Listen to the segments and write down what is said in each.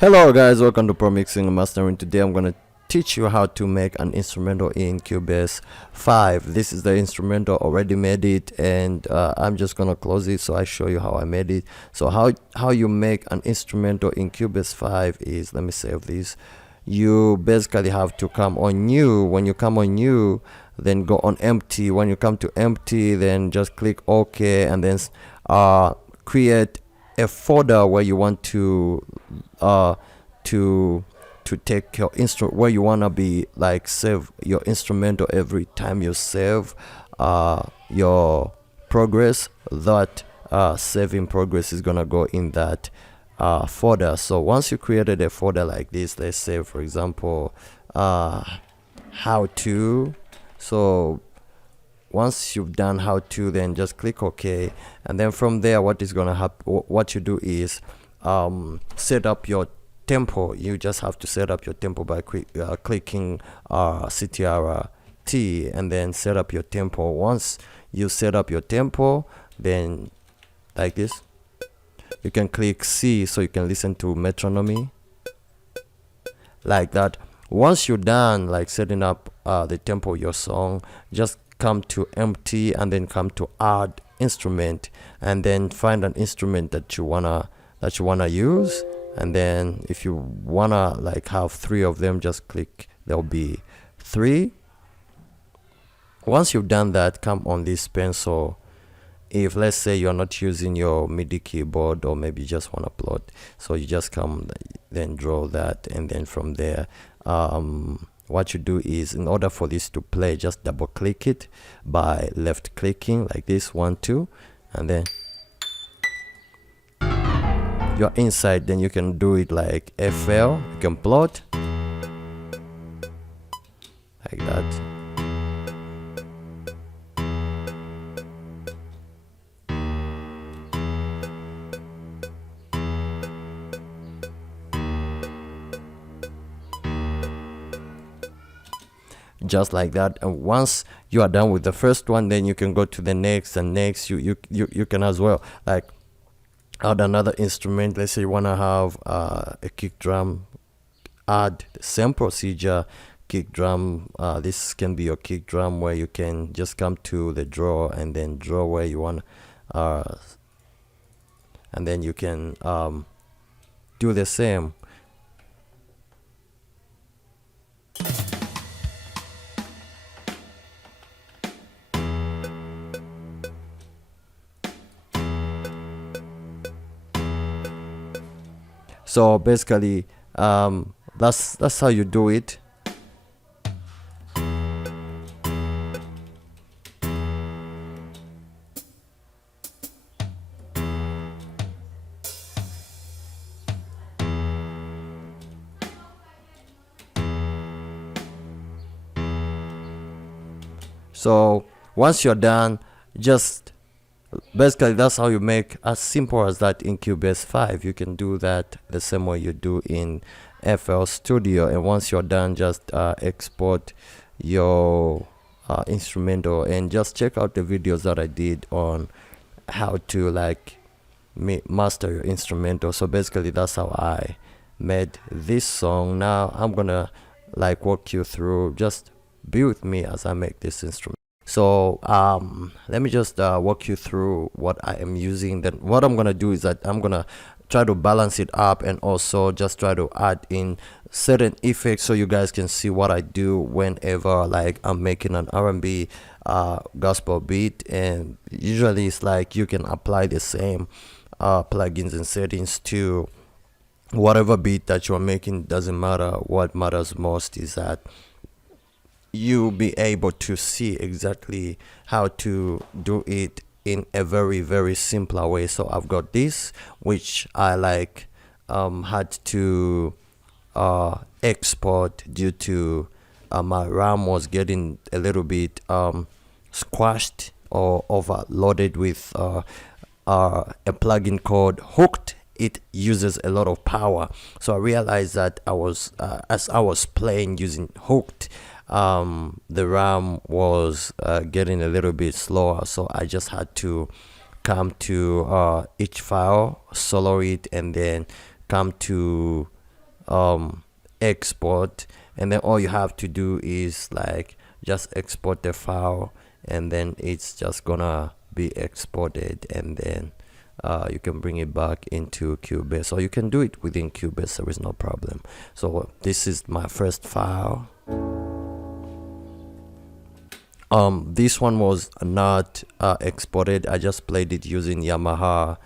Hello guys, welcome to Pro Mixing and Mastering. Today I'm gonna teach you how to make an instrumental in Cubase 5. This is the instrumental, already made it, and I'm just gonna close it so I show you how I made it. So how you make an instrumental in Cubase 5 is, let me save this. You basically have to come on new. When you come on new, then go on empty. When you come to empty, then just click OK, and then create a folder where you want to take your instrument, where you want to be like save your instrumental. Every time you save your progress, that saving progress is gonna go in that folder. So once you created a folder like this, let's say for example how to, so once you've done how to, then just click OK, and then from there what is gonna happen, what you do is set up your tempo. You just have to set up your tempo by clicking CTRL T, and then set up your tempo. Once you set up your tempo, then like this, you can click C so you can listen to metronome like that. Once you're done like setting up the tempo of your song, just come to empty and then come to add instrument, and then find an instrument that you wanna use. And then if you wanna like have 3 of them, just click, there'll be 3. Once you've done that, come on this pencil. If let's say you're not using your MIDI keyboard, or maybe you just want to plot, so you just come, then draw that, and then from there what you do is, in order for this to play, just double click it by left clicking like this, 1 2, and then you're inside. Then you can do it like FL, you can plot like that. Just like that. And once you are done with the first one, then you can go to the next and next. You can as well like add another instrument. Let's say you want to have a kick drum, add the same procedure, kick drum. This can be your kick drum, where you can just come to the draw and then draw where you want, and then you can do the same. So basically that's how you do it. So once you're done, just basically that's how you make, as simple as that, in Cubase 5. You can do that the same way you do in FL Studio. And once you're done, just export your instrumental, and just check out the videos that I did on how to like master your instrumental. So basically that's how I made this song. Now I'm gonna like walk you through, just be with me as I make this instrument. So let me just walk you through what I am using. Then what I'm gonna do is that I'm gonna try to balance it up, and also just try to add in certain effects so you guys can see what I do whenever like I'm making an R&B gospel beat. And usually it's like you can apply the same plugins and settings to whatever beat that you're making. Doesn't matter. What matters most is that you be able to see exactly how to do it in a very simpler way. So I've got this, which I like had to export due to my RAM was getting a little bit squashed or overloaded with a plugin called Hooked. It uses a lot of power. So I realized that I was as I was playing using Hooked, the RAM was getting a little bit slower, so I just had to come to each file, solo it, and then come to export, and then all you have to do is like just export the file, and then it's just gonna be exported, and then you can bring it back into Cubase, or you can do it within Cubase. There is no problem. So this is my first file. This one was not exported. I just played it using Yamaha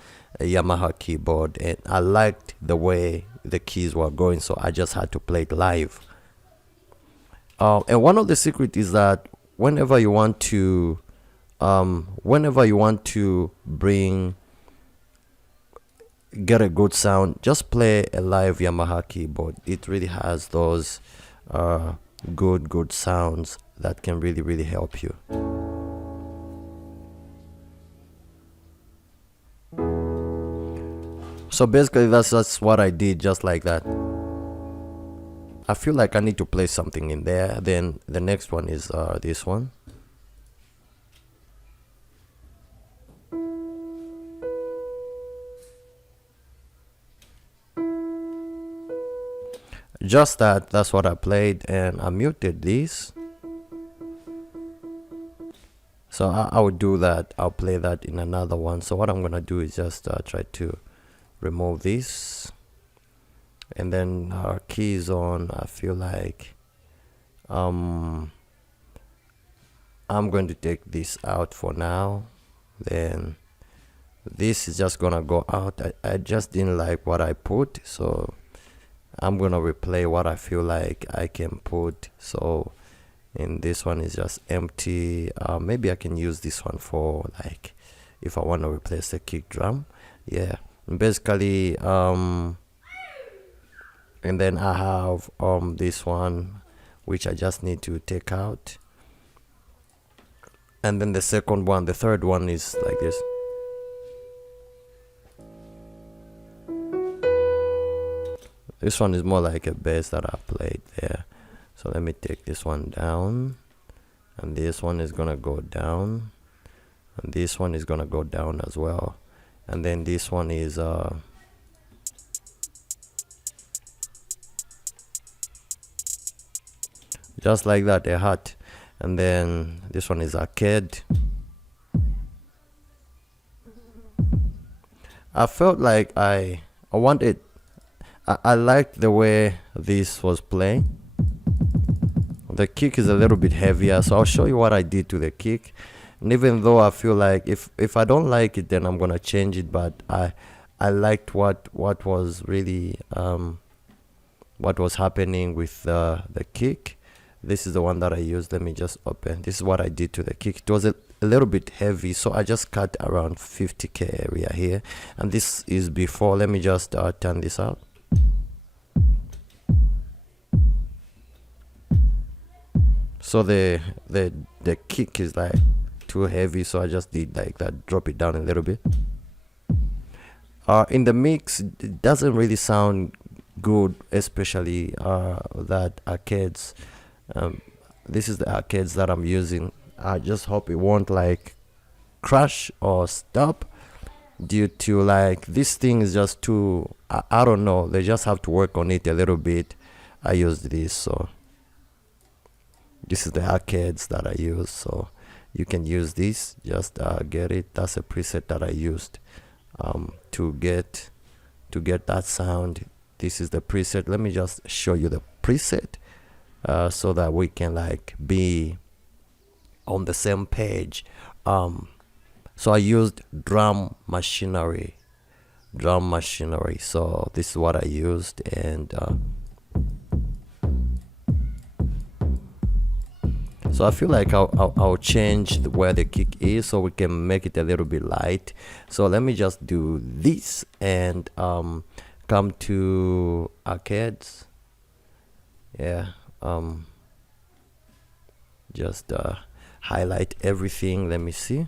keyboard, and I liked the way the keys were going, so I just had to play it live. And one of the secrets is that whenever you want to get a good sound, just play a live Yamaha keyboard. It really has those good sounds that can really help you. So basically that's what I did, just like that. I feel like I need to play something in there. Then the next one is this one. Just that's what I played, and I muted this. So I would do that. I'll play that in another one. So what I'm gonna do is just try to remove this, and then our keys on. I feel like I'm going to take this out for now. Then this is just gonna go out. I just didn't like what I put, so I'm gonna replay what I feel like I can put. So in this one is just empty. Maybe I can use this one for like if I want to replace the kick drum. Yeah, basically and then I have this one which I just need to take out, and then the third one is like this. This one is more like a bass that I played there. So let me take this one down, and this one is gonna go down, and this one is gonna go down as well, and then this one is just like that, a hat, and then this one is arcade. I felt like I liked the way this was playing. The kick is a little bit heavier, so I'll show you what I did to the kick. And even though I feel like if I don't like it, then I'm gonna change it, but I liked what was really what was happening with the kick. This is the one that I used. Let me just open. This is what I did to the kick. It was a little bit heavy, so I just cut around 50k area here, and this is before. Let me just turn this out. So the kick is like too heavy, so I just did like that, drop it down a little bit. In the mix, it doesn't really sound good, especially that arcades. This is the arcades that I'm using. I just hope it won't like crash or stop due to like this thing is just too I don't know, they just have to work on it a little bit. I used this, so this is the arcades that I use, so you can use this. Just get it. That's a preset that I used to get that sound. This is the preset. Let me just show you the preset so that we can like be on the same page. So I used drum machinery. So this is what I used, and so I feel like I'll change where the kick is so we can make it a little bit light. So let me just do this and come to arcades. Yeah, just highlight everything. Let me see.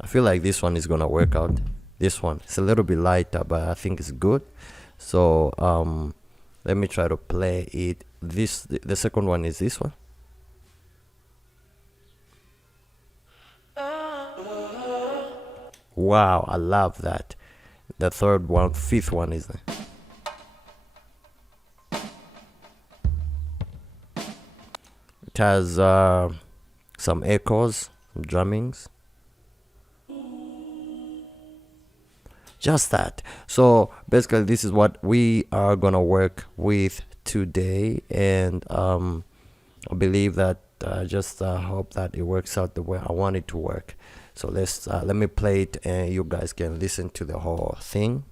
I feel like this one is gonna work out. This one, it's a little bit lighter, but I think it's good. So let me try to play it. The second one is this one. Wow, I love that. The third one, fifth one is it has some echoes, some drummings, just that. So basically this is what we are gonna work with today, and I believe that I just hope that it works out the way I want it to work. So let me play it and you guys can listen to the whole thing.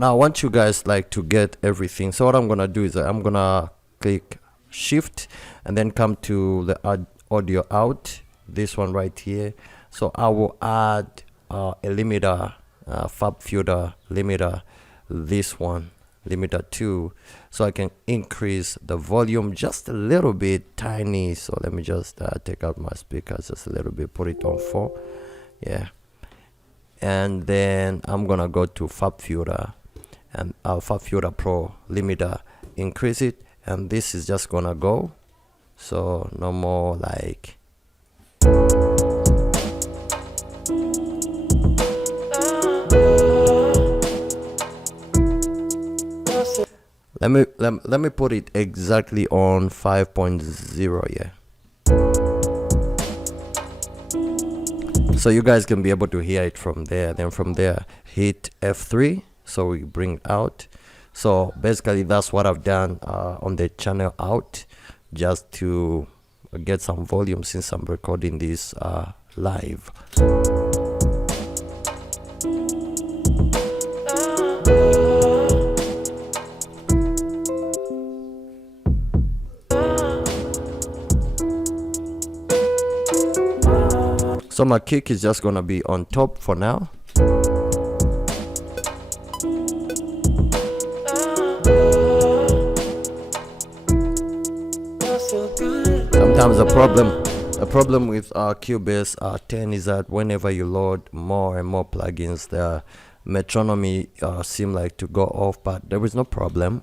Now I want you guys like to get everything. So what I'm gonna do is I'm gonna click shift and then come to the audio out, this one right here. So I will add a limiter, fab filter limiter, this one, limiter 2, so I can increase the volume just a little bit, tiny. So let me just take out my speakers just a little bit, put it on 4, yeah. And then I'm gonna go to fab filter and fab filter pro limiter, increase it, and this is just gonna go, so no more like let me put it exactly on 5.0, yeah, so you guys can be able to hear it from there. Then from there hit F3, so we bring it out. So basically that's what I've done on the channel out, just to get some volume since I'm recording this live. So my kick is just gonna be on top for now. Sometimes the problem with Cubase 10 is that whenever you load more and more plugins, the metronome seem like to go off, but there is no problem.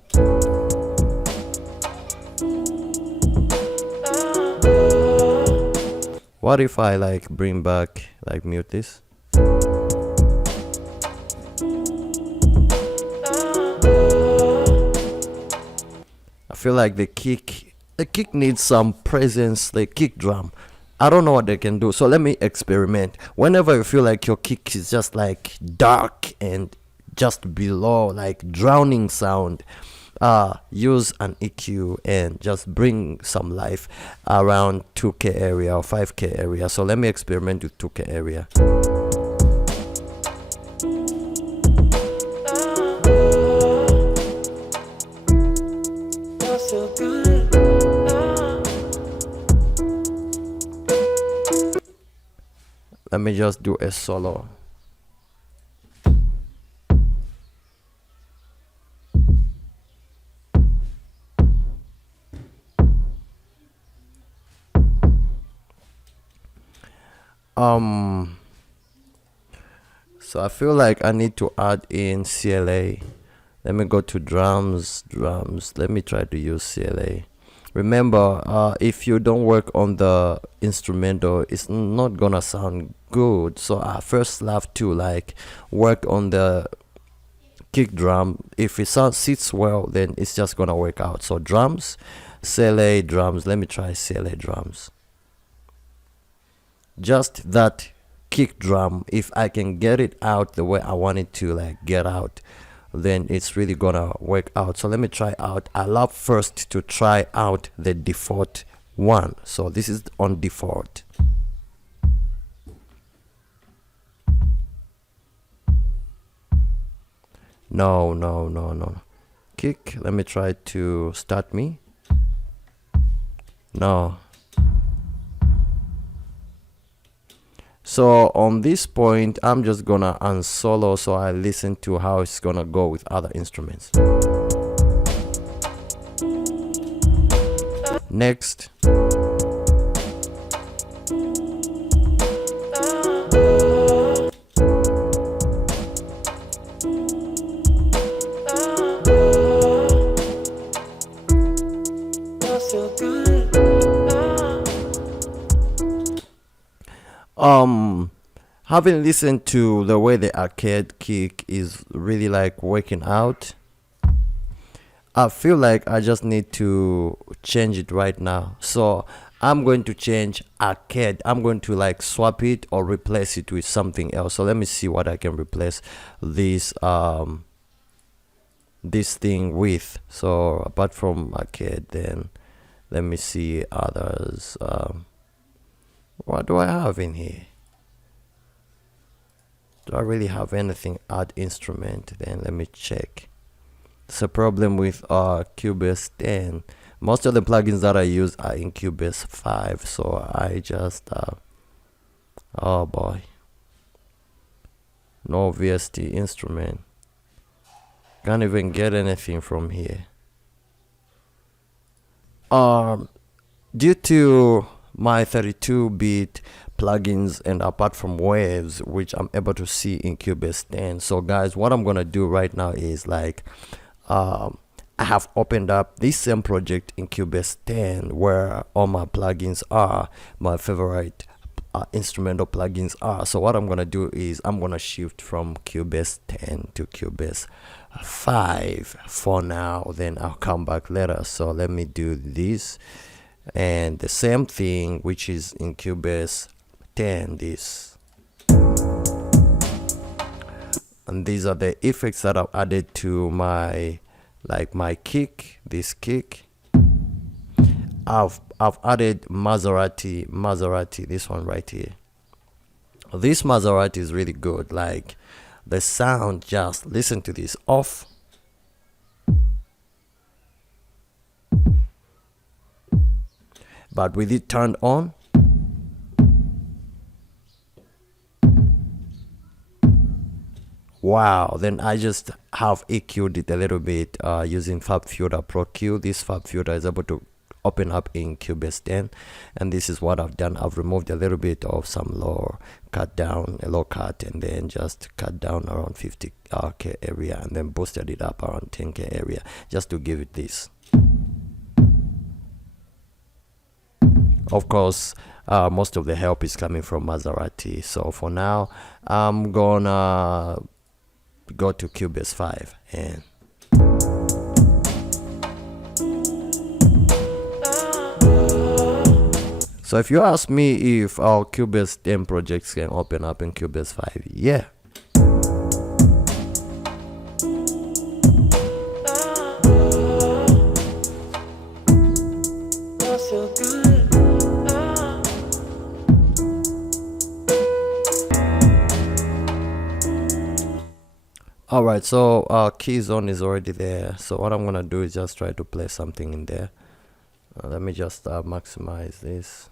What if I like bring back, like mute this? I feel like the kick needs some presence, the kick drum. I don't know what they can do, so let me experiment. Whenever you feel like your kick is just like dark and just below, like drowning sound, use an EQ and just bring some life around 2K area or 5K area. So let me experiment with 2K area. Let me just do a solo. So I feel like I need to add in CLA. Let me go to drums. Let me try to use CLA. Remember, if you don't work on the instrumental, it's not gonna sound good. So I first have to like work on the kick drum. If it sits well, then it's just gonna work out. So drums, CLA drums. Let me try CLA drums. Just that kick drum, if I can get it out the way I want it to like get out, then it's really gonna work out. So let me try out. I love first to try out the default one. So this is on default. No. Kick. Let me try to start me. No. So on this point, I'm just gonna unsolo so I listen to how it's gonna go with other instruments. Next. Having listened to the way the arcade kick is really like working out, I feel like I just need to change it right now. So I'm going to change arcade. I'm going to like swap it or replace it with something else. So let me see what I can replace this this thing with. So apart from arcade, then let me see others. What do I have in here? Do I really have anything? Add instrument? Then let me check. It's a problem with Cubase 10. Most of the plugins that I use are in Cubase 5, so I just oh boy, no VST instrument. Can't even get anything from here. Due to my 32-bit plugins and apart from waves which I'm able to see in Cubase 10, so guys, what I'm gonna do right now is like I have opened up this same project in Cubase 10 where all my plugins are, my favorite instrumental plugins are. So what I'm gonna do is I'm gonna shift from Cubase 10 to Cubase 5 for now, then I'll come back later. So let me do this and the same thing which is in Cubase 10, this, and these are the effects that I've added to my my kick, this kick. I've added Maserati, this one right here. This Maserati is really good. Like the sound, just listen to this off. But with it turned on, wow, then I just have EQ'd it a little bit using FabFilter Pro Q. This FabFilter is able to open up in Cubase 10, and this is what I've done. I've removed a little bit of some low cut, and then just cut down around 50k area, and then boosted it up around 10k area just to give it this. Of course, most of the help is coming from Maserati. So for now, I'm gonna go to Cubase 5 and so if you ask me if our Cubase 10 projects can open up in Cubase 5, yeah. Alright, so key zone is already there. So what I'm gonna do is just try to play something in there. Let me just maximize this.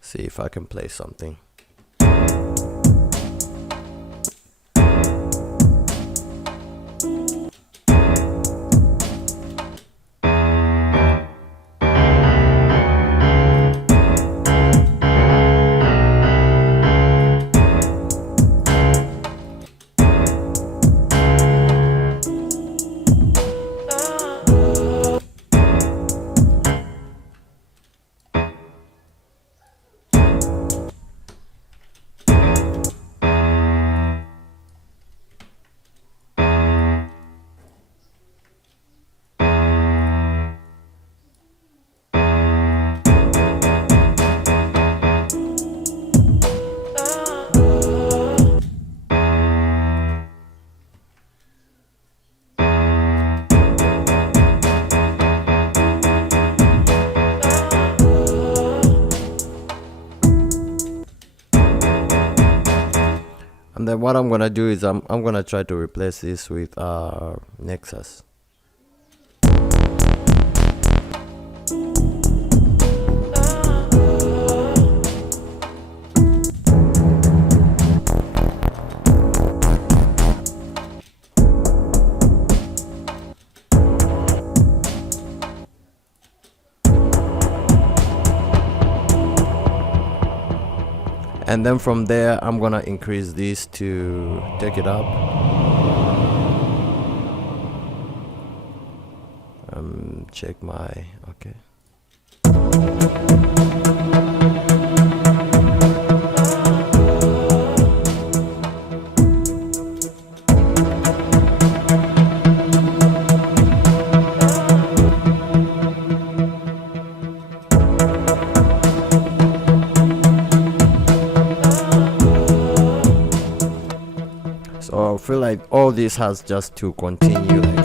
See if I can play something. And then what I'm gonna do is I'm gonna try to replace this with Nexus. And then from there I'm gonna increase this to take it up. check my okay. So I feel like all this has just to continue like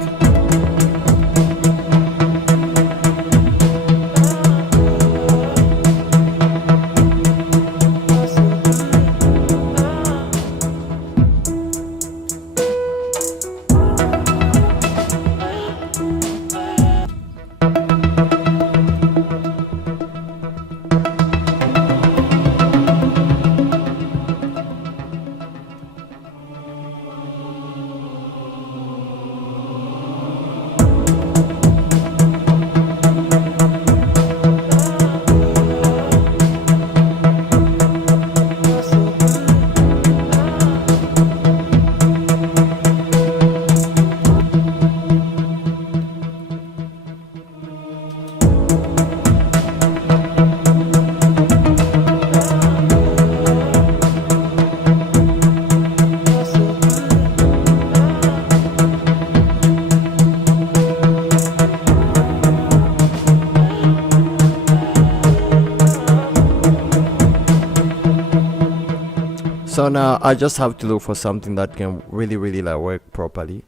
so now I just have to look for something that can really like work properly.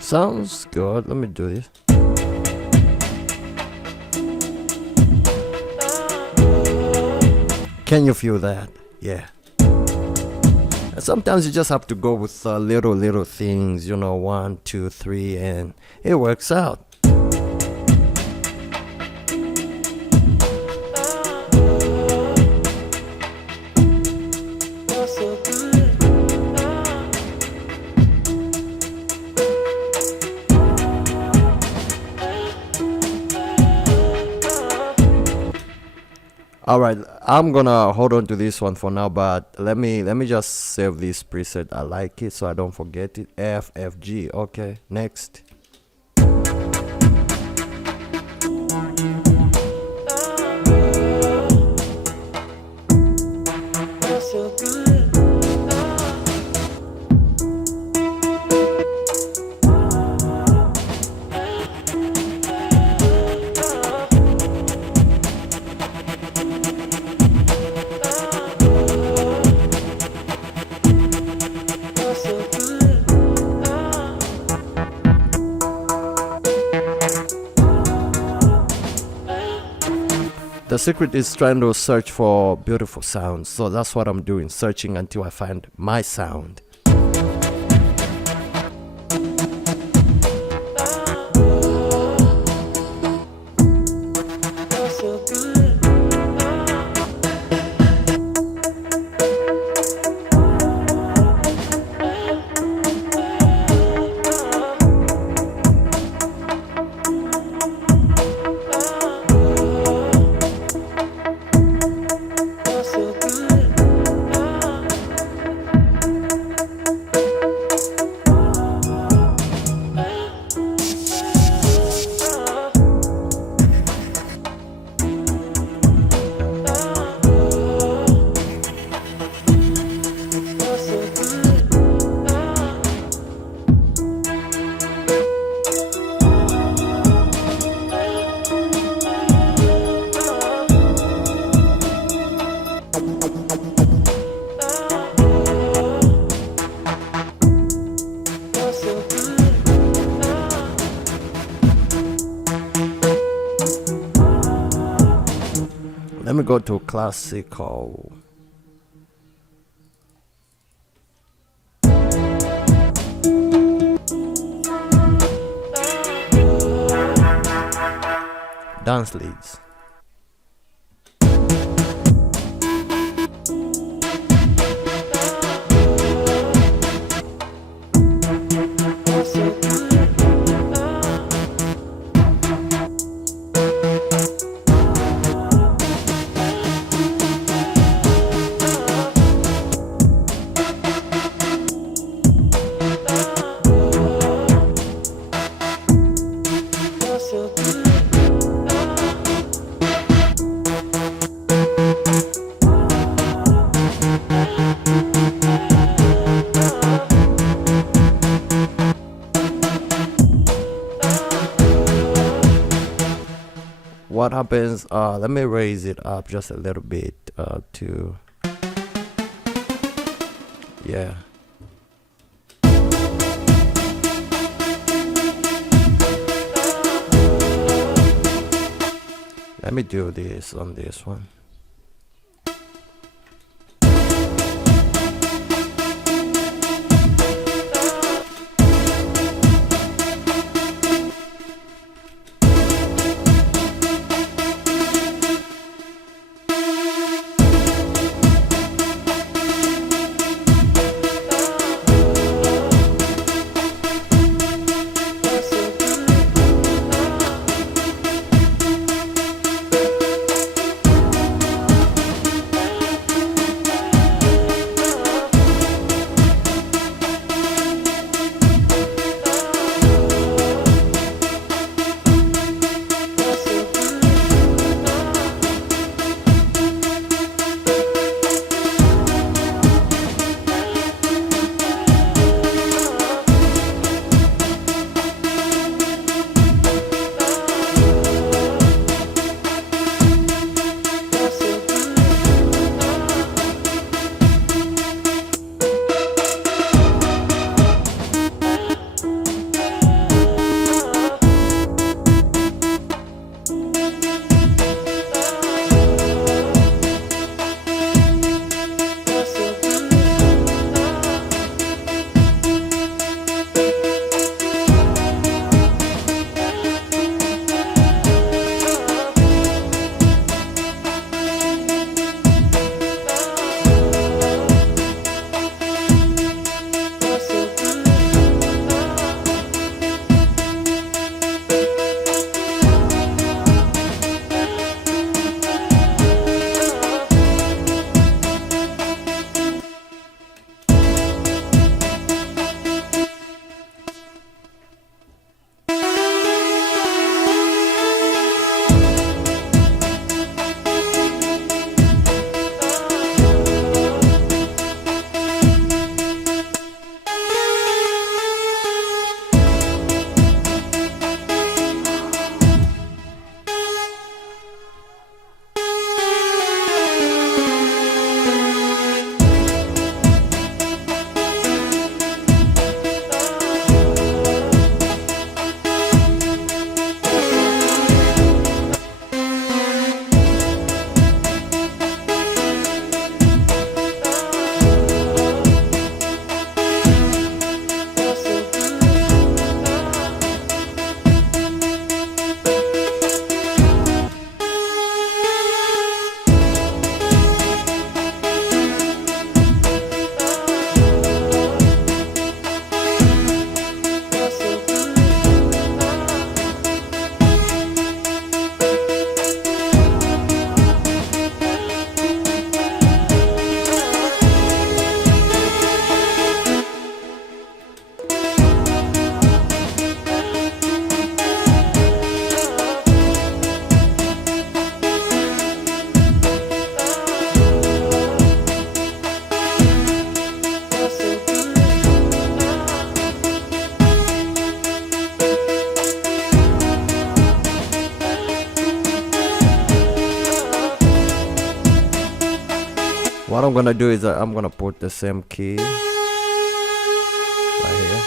Sounds good. Let me do this. Can you feel that? Yeah. Sometimes you just have to go with little things, you know, 1, 2, 3, and it works out. All right, I'm gonna hold on to this one for now, but let me just save this preset. I like it, so I don't forget it. F F G. Okay, next. The secret is trying to search for beautiful sounds, so that's what I'm doing, searching until I find my sound. Let me go to classical. Dance leads. what happens, let me raise it up just a little bit to, yeah. Let me do this on this one. What I'm gonna do is I'm gonna put the same key right here.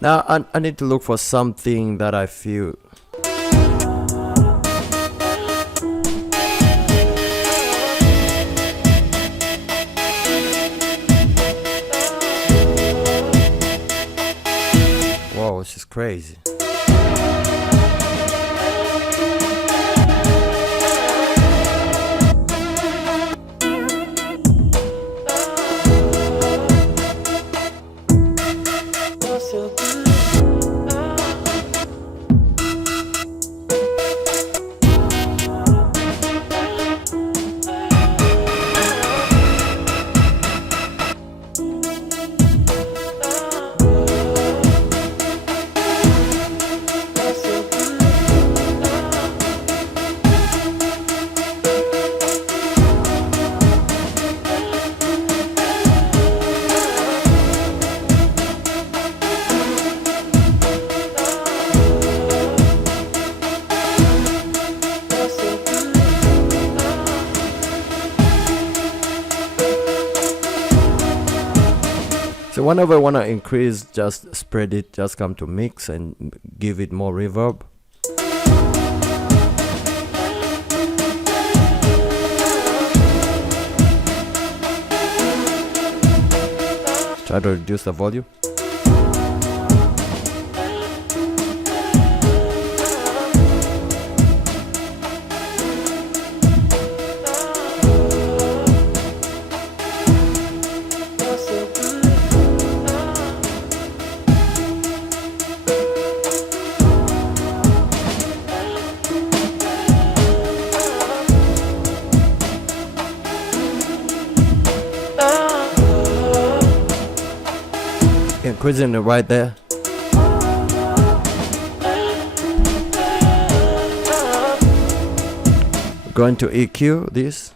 Now I need to look for something that I feel. Whoa, this is crazy. So whenever I want to increase, just spread it, just come to mix and give it more reverb. Try to reduce the volume. Increasing it right there. Going to EQ this.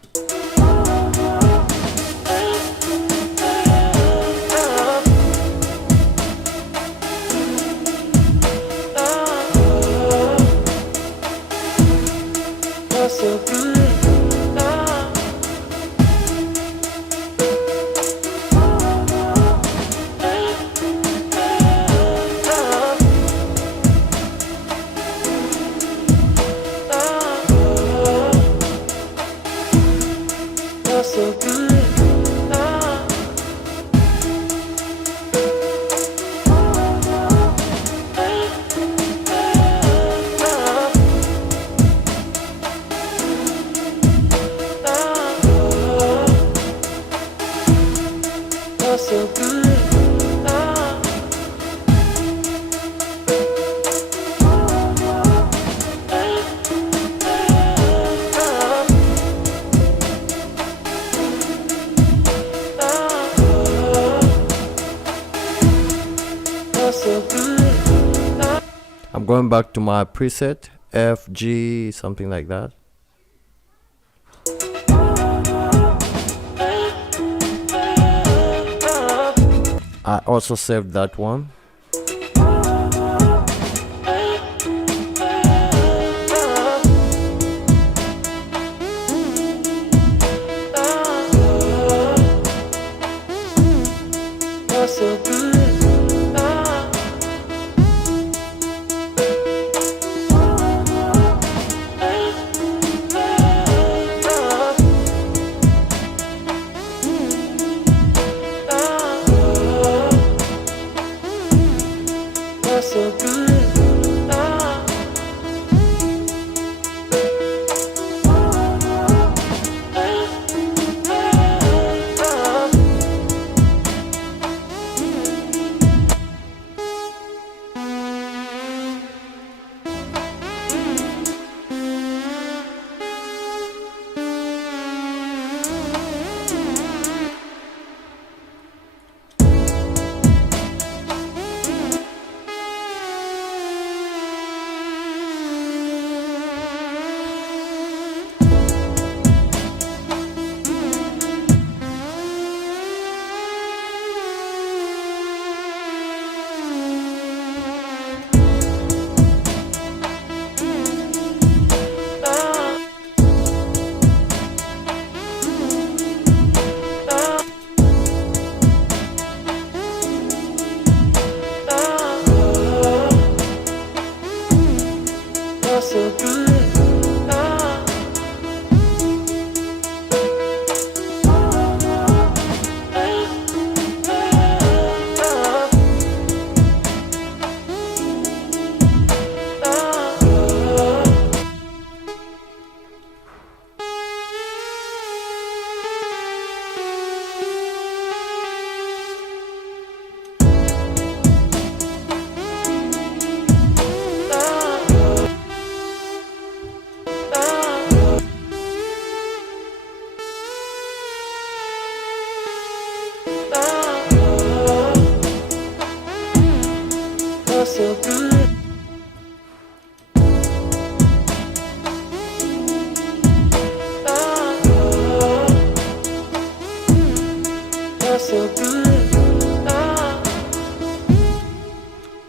I'm going back to my preset, F, G, something like that. I also saved that one.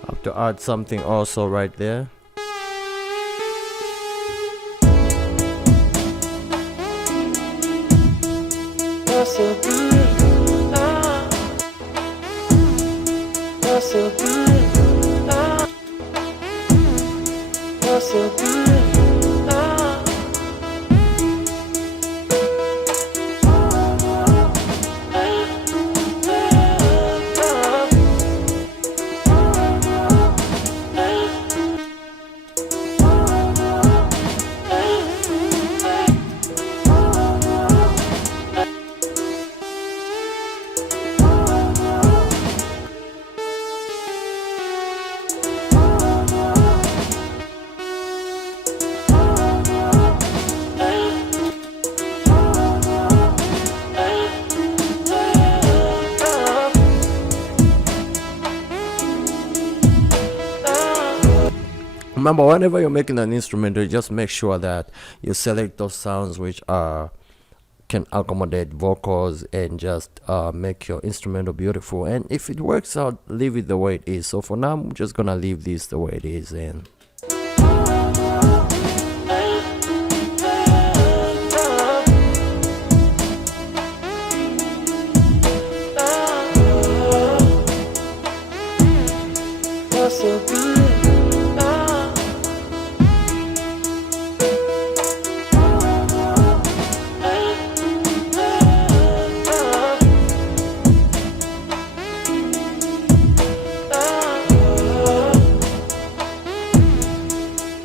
Have to add something also right there. so good. You're so good. Remember, whenever you're making an instrumental, just make sure that you select those sounds which can accommodate vocals, and just make your instrumental beautiful. And if it works out, leave it the way it is. So for now, I'm just gonna leave this the way it is. And You're so good.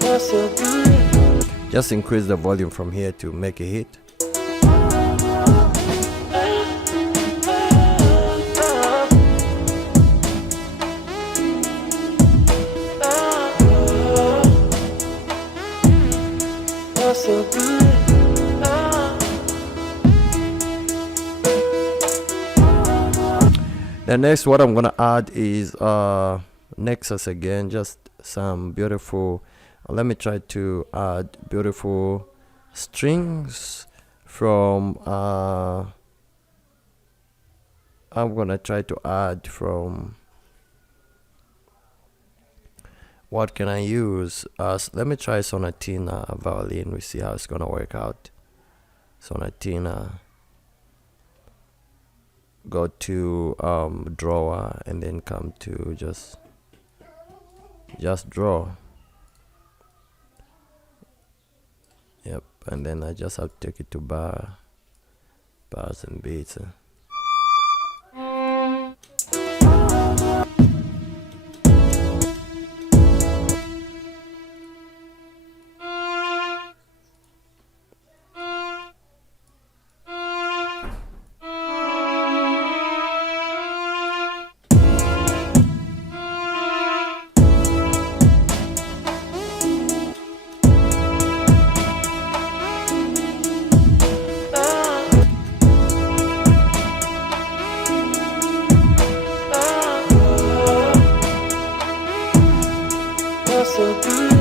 You're so good. just increase the volume from here to make a hit. You're so good. The next, what I'm gonna add is Nexus again, just some beautiful. Let me try to add beautiful strings from. I'm gonna try to add from. What can I use? Let me try Sonatina violin. We see how it's gonna work out. Sonatina. Go to drawer and then come to just draw. Yep, and then I just have to take it to bars and beats. You're so good.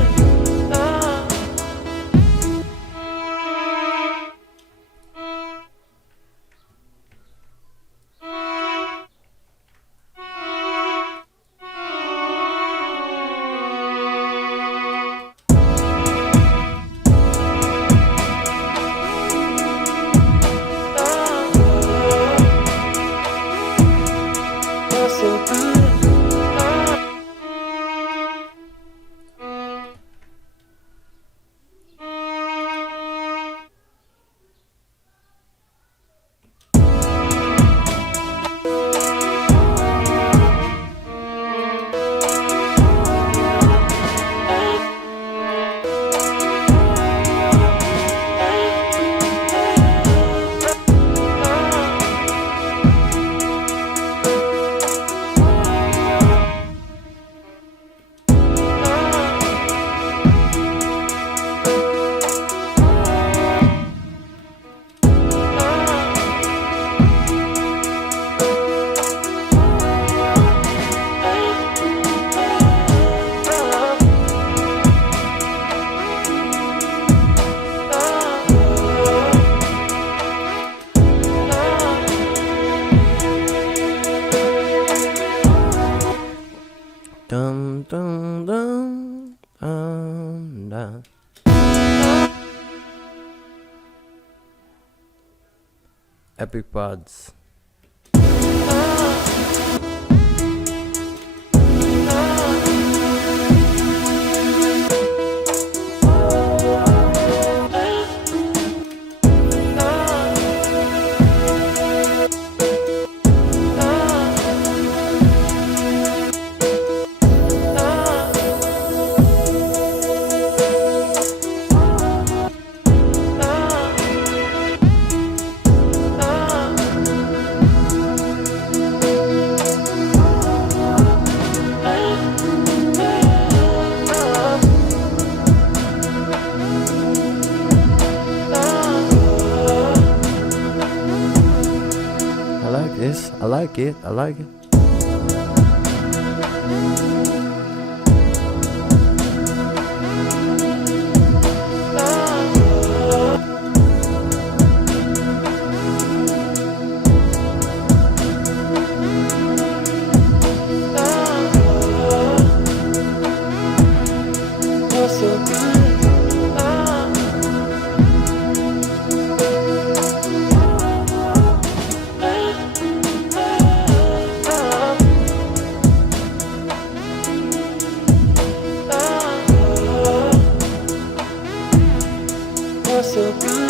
You're so good. Dun, dun, dun, dun. Epic pads. like it. I like it. You're so good. You're so good.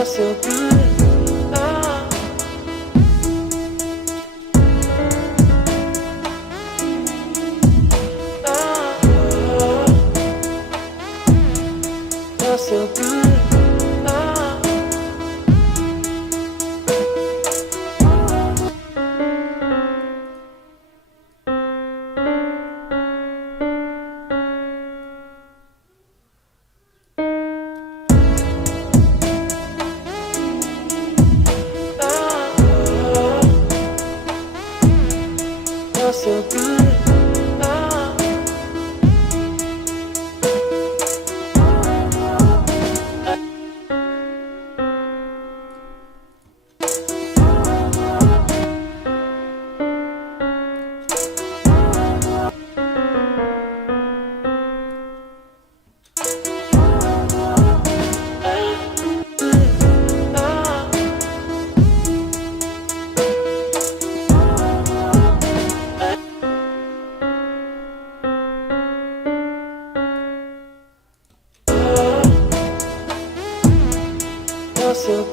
You're so good. You're so good. You're so good. You're so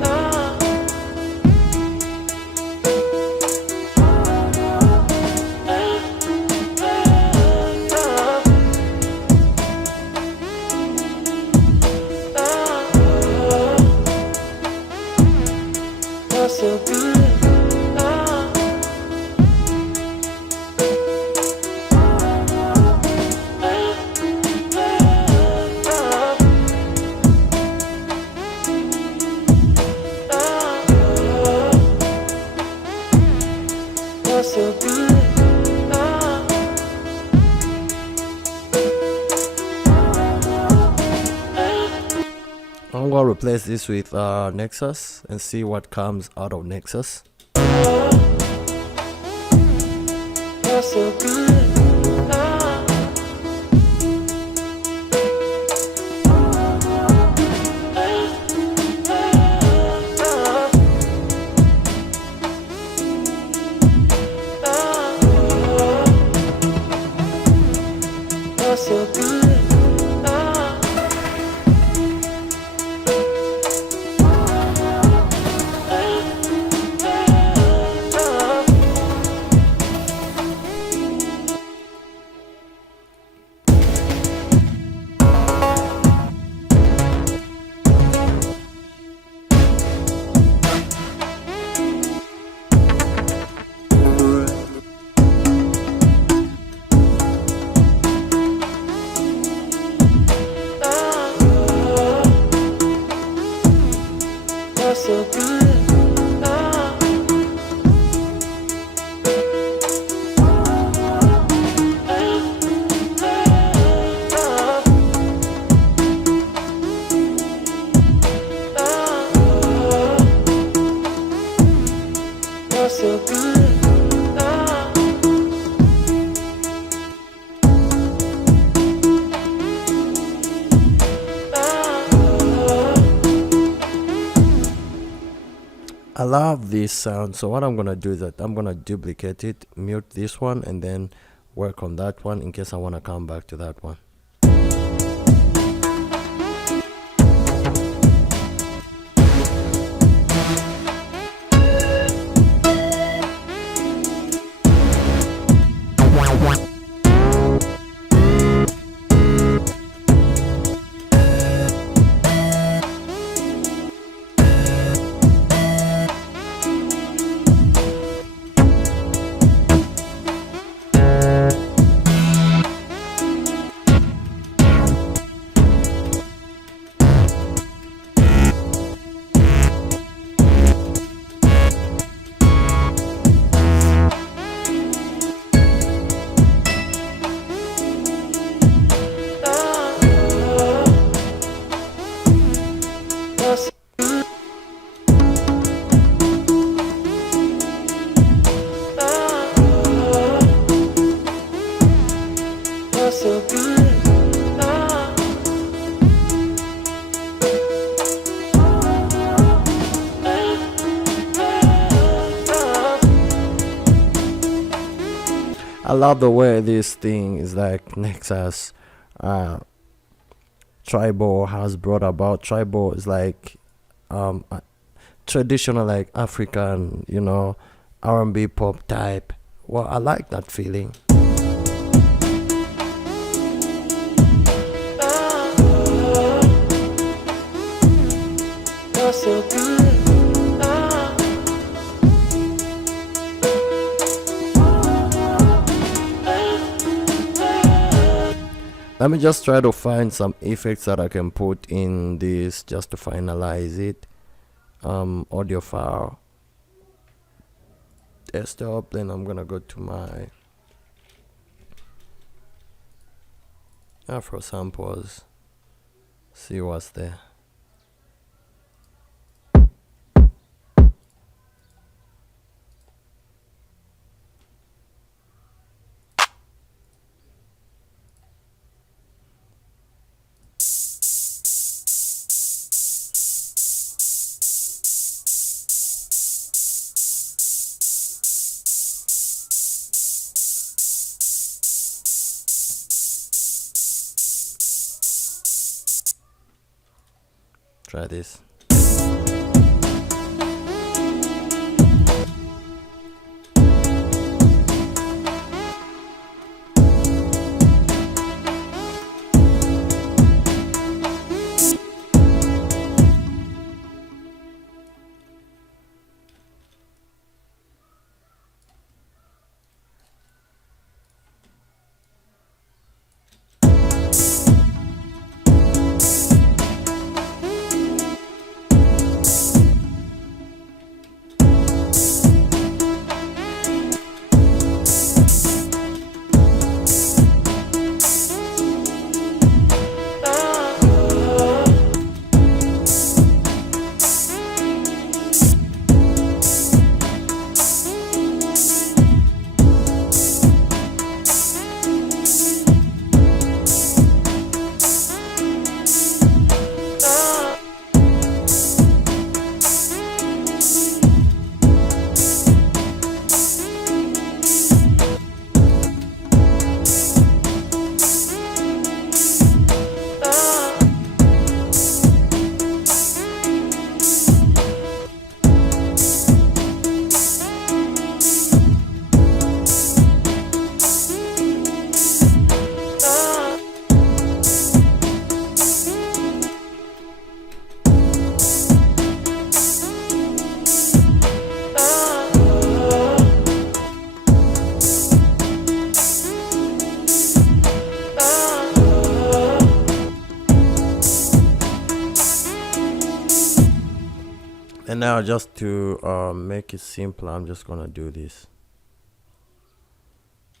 good. You're so good. You're so good. You're so good. I'm gonna replace this with Nexus and see what comes out of Nexus. You're so good. You're so good. I love this sound, so what I'm gonna do is that I'm gonna duplicate it, mute this one, and then work on that one in case I want to come back to that one. So good. I love the way this thing is like Nexus tribal has brought about. Tribal is like traditional, like African, R&B pop type. Well, I like that feeling. So good. Let me just try to find some effects that I can put in this just to finalize it. Audio file, desktop, then I'm gonna go to my Afro samples, see what's there. Try this. And now just to make it simpler, I'm just gonna do this.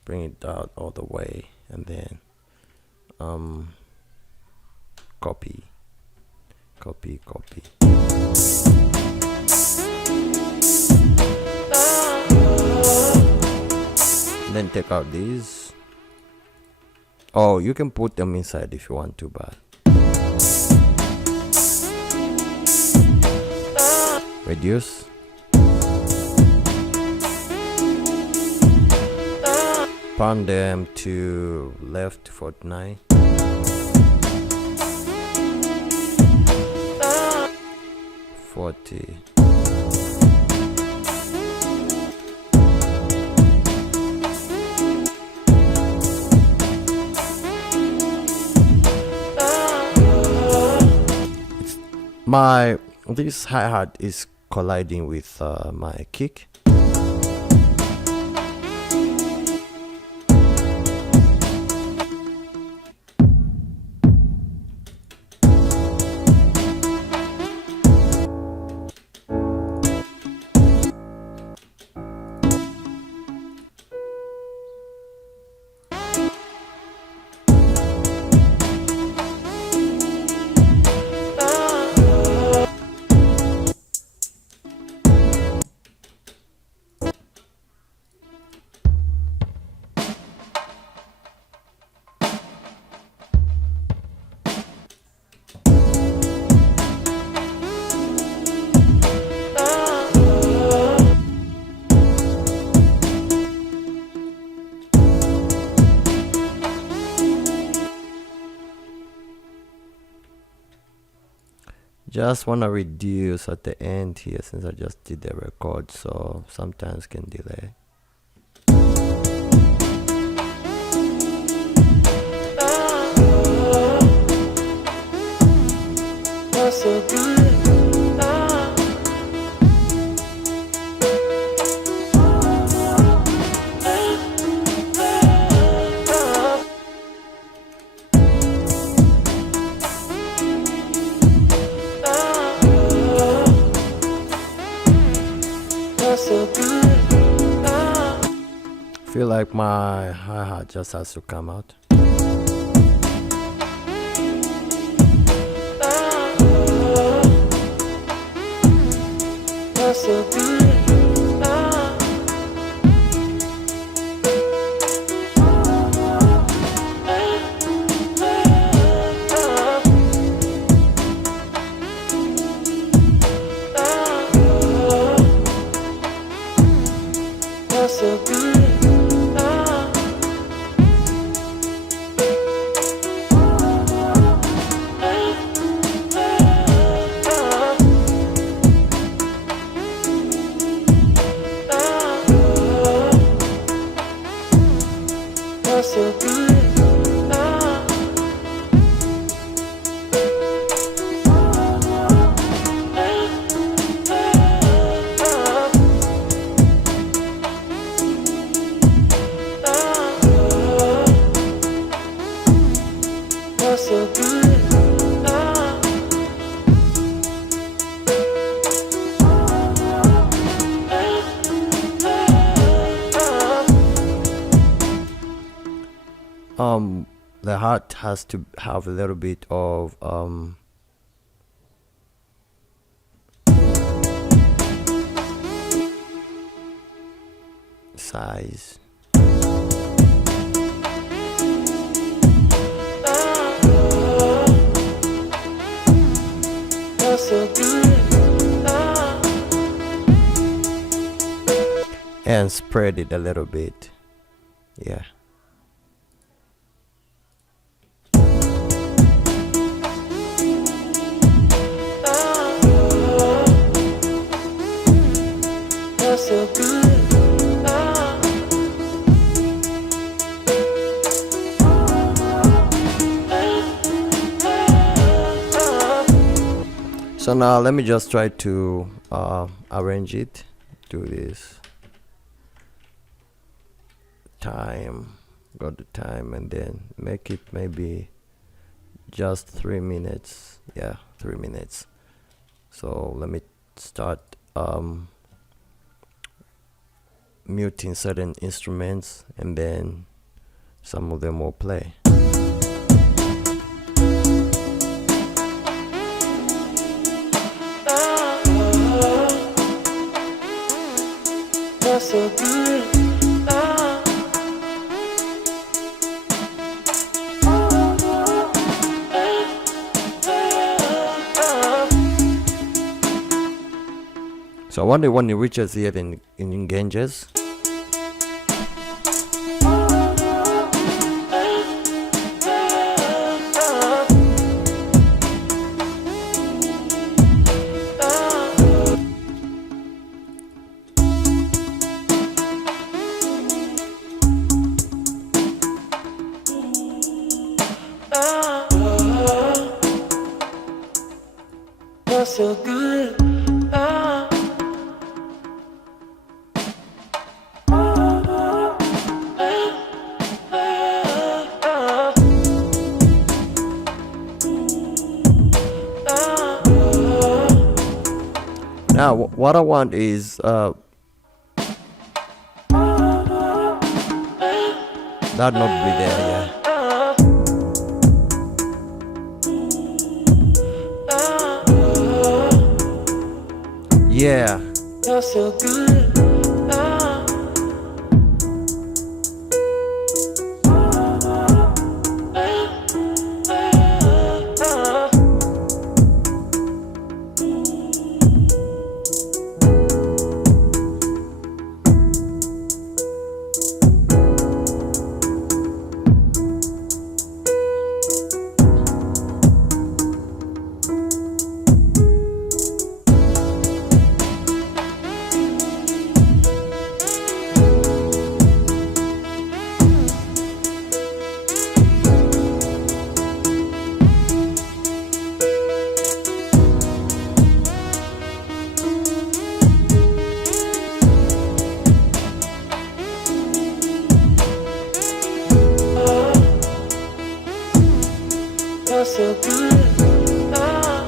Bring it down all the way and then copy. Then take out these. Oh, you can put them inside if you want to, but reduce. expand them to left 49, 40. This hi-hat is colliding with my kick. Just want to reduce at the end here since I just did the record, so sometimes can delay. You're so good. So good. Feel like my hi-hat just has to come out. You're so good. You're so good. You're so good. You're so good. The hat has to have a little bit of size. You're so good. And spread it a little bit. Yeah. You're so good. So now let me just try to arrange it. Do this time, go to time, and then make it maybe just 3 minutes. Yeah, 3 minutes. So let me start muting certain instruments, and then some of them will play. You're so good. So I wonder when it reaches here in engages. felt so good. Ah. Now, what I want is that not be there, yeah. Yeah. Felt so good. Ah. Felt so good. Ah.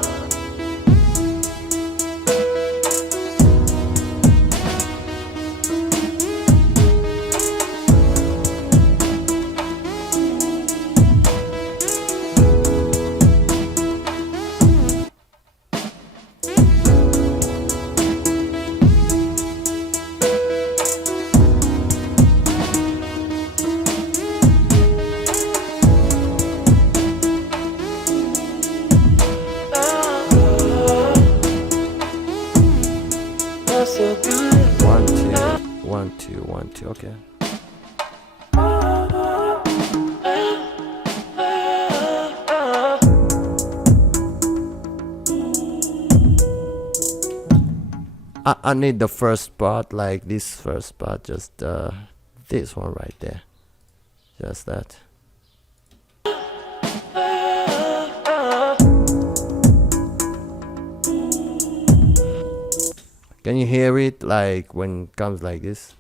Felt so good. 1 2 1 2 1 2. Okay. I need the first part, like this first part, just this one right there, just that. Can you hear it, like when it comes like this?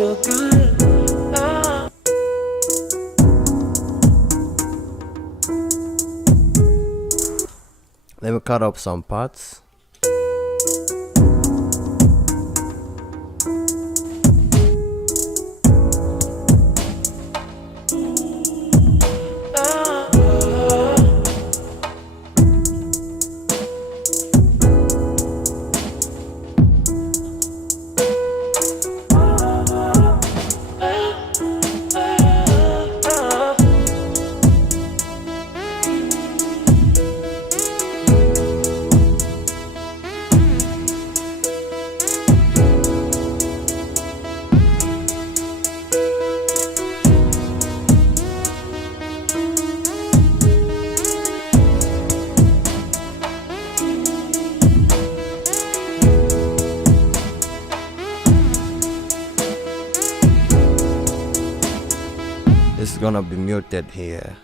so good. Let me cut up some parts. It's gonna be muted here.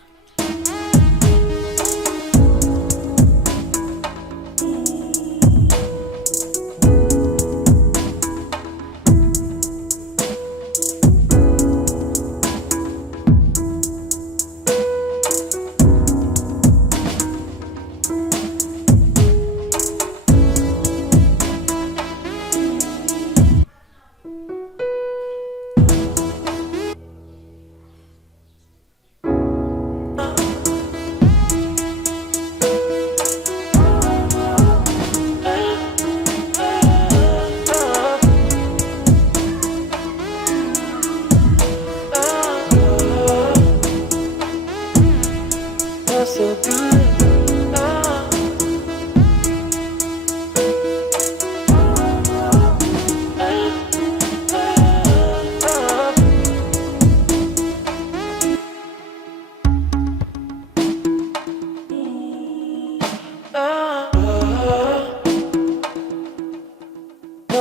So good.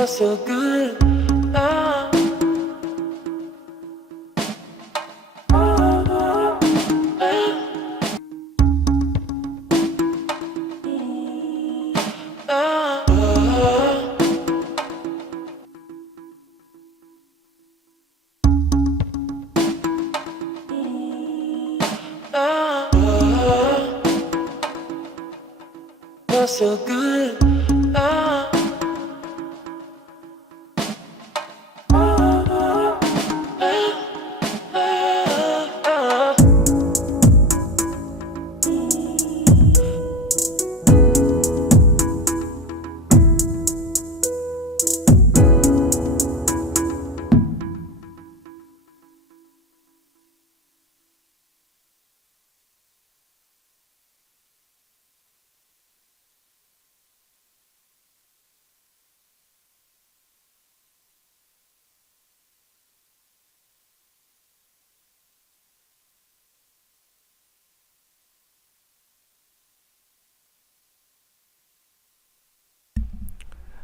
So good. So good.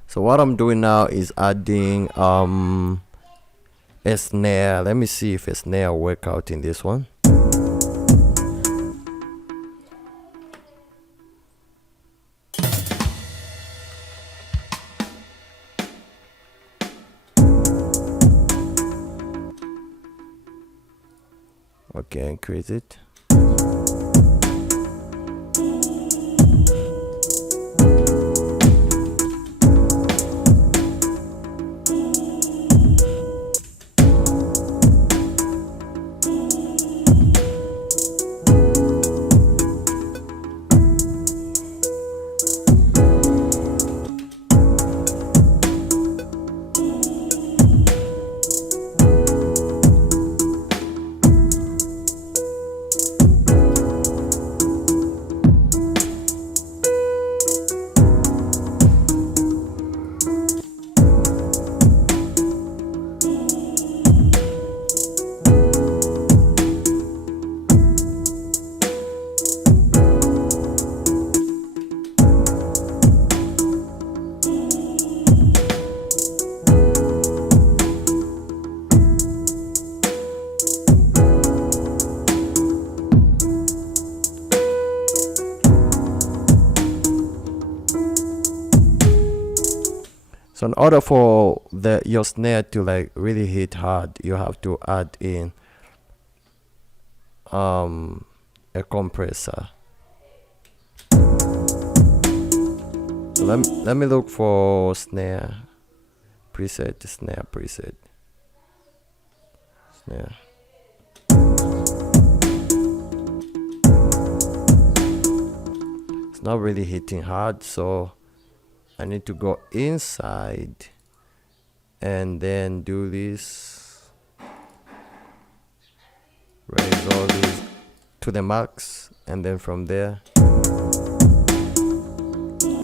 So what I'm doing now is adding a snare. Let me see if a snare work out in this one. Okay, increase it. So in order for your snare to like really hit hard, you have to add in a compressor. So let me look for snare preset, snare preset, snare. It's not really hitting hard, so I need to go inside and then do this, raise all these to the max, and then from there,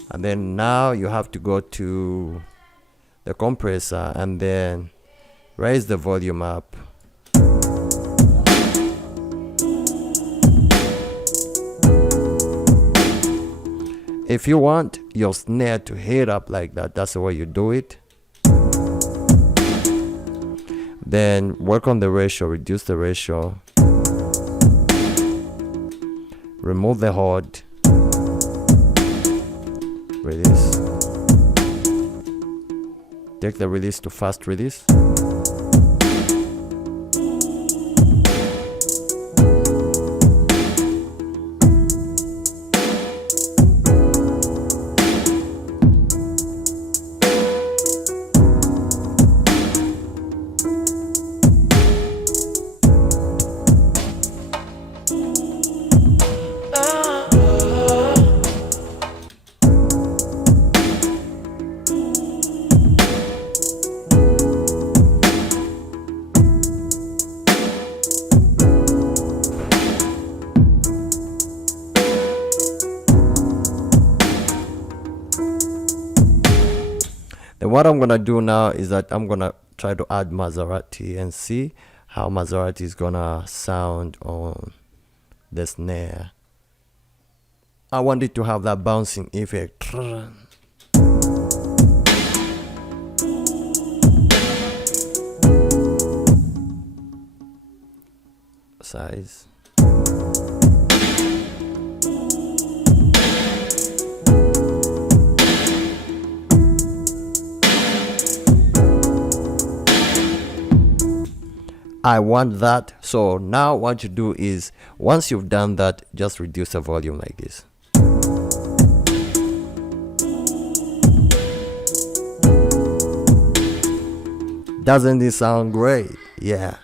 and then now you have to go to the compressor and then raise the volume up. If you want your snare to hit up like that, that's the way you do it. Then work on the ratio, reduce the ratio, remove the hold, release, take the release to fast release. Then what I'm gonna do now is that I'm gonna try to add Maserati and see how Maserati is gonna sound on the snare. I want it to have that bouncing effect. Size. I want that. So now what you do is, once you've done that, just reduce the volume like this. Doesn't it sound great? Yeah.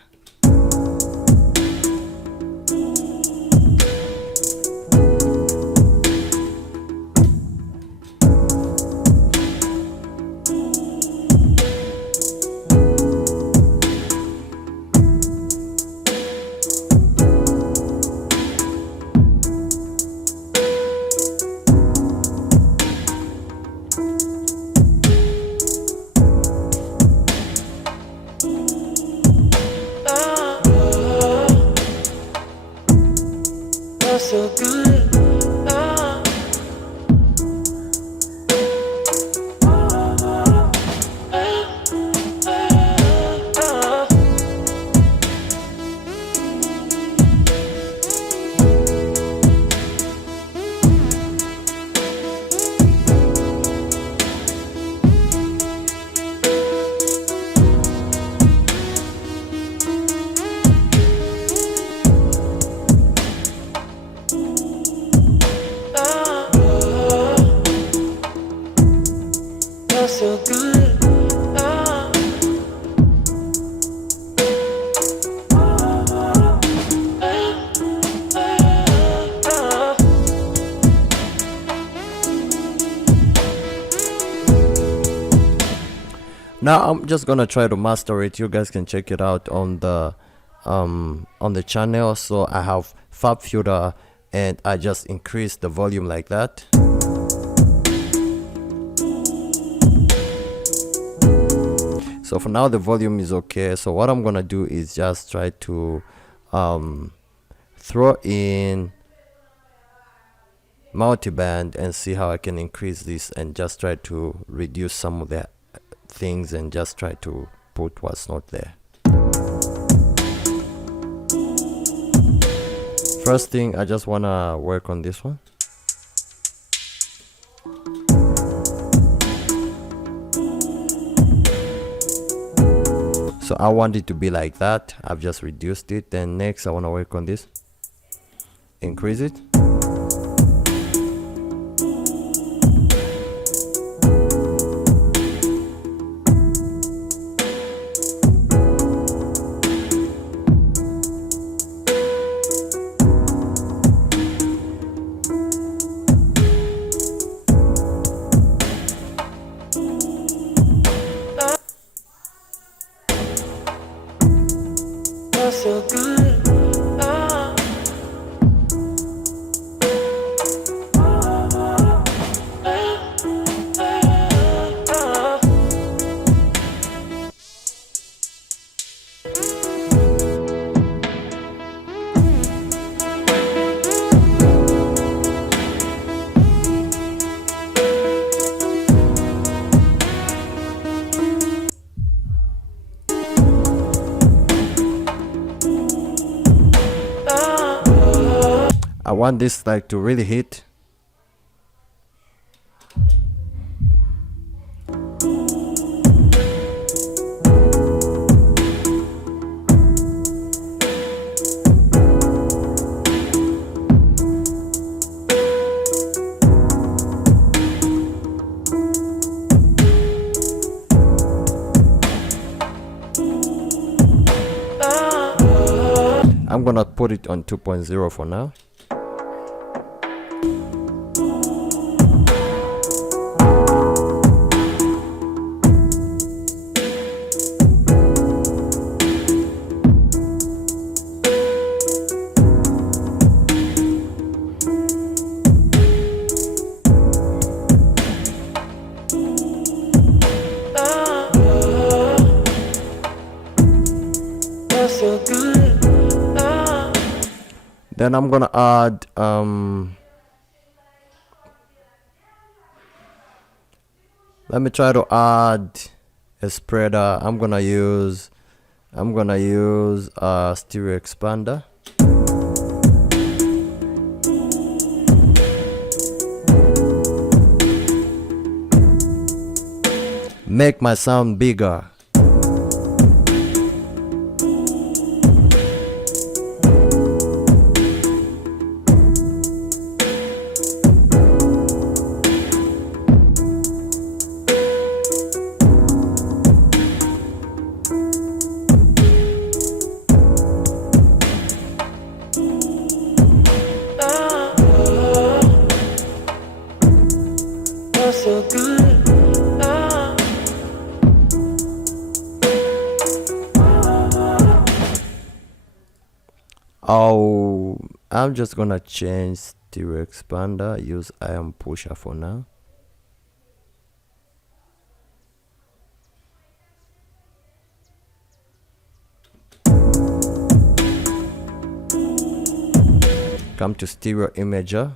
So good. So good. Now I'm just gonna try to master it. You guys can check it out on the channel. So I have Fab Filter and I just increase the volume like that. So for now the volume is okay. So what I'm gonna do is just try to throw in multiband and see how I can increase this, and just try to reduce some of the things and just try to put what's not there. First thing, I just wanna work on this one. So I want it to be like that. I've just reduced it. Then next I want to work on this. Increase it. Feels so good. I want this like to really hit. I'm gonna put it on 2.0 for now. Feels so good. Then I'm gonna add let me try to add a spreader. I'm gonna use stereo expander. Make my sound bigger. Feels so good. Oh, I'm just gonna change stereo expander, use iron pusher for now. Come to stereo imager.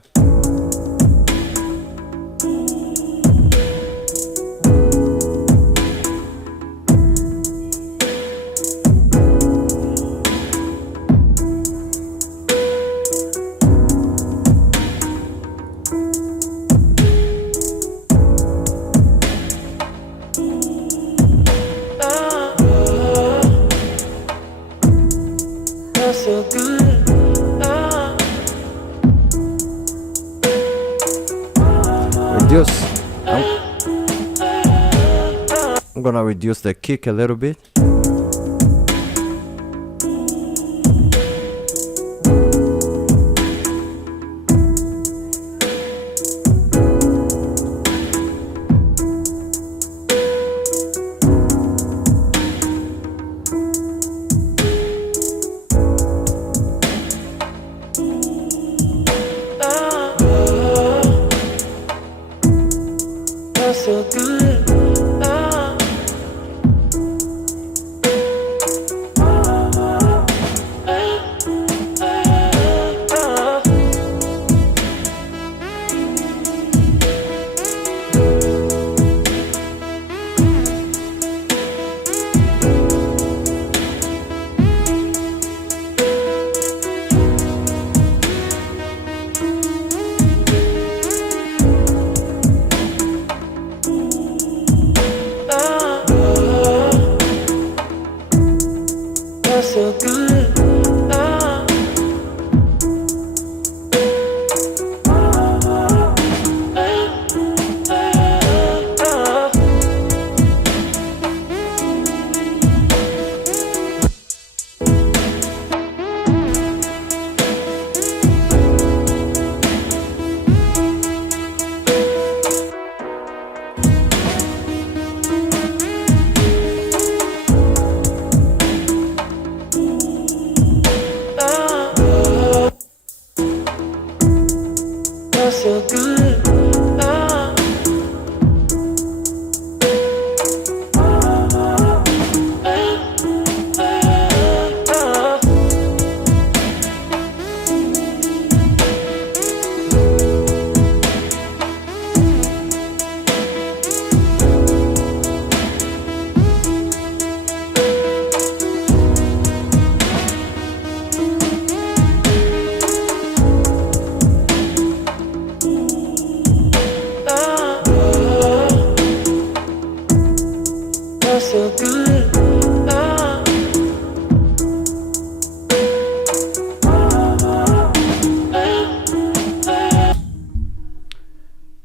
Feels so good. Reduce. I'm gonna reduce the kick a little bit. Feels so good.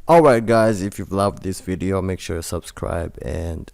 Alright guys, if you've loved this video, make sure you subscribe and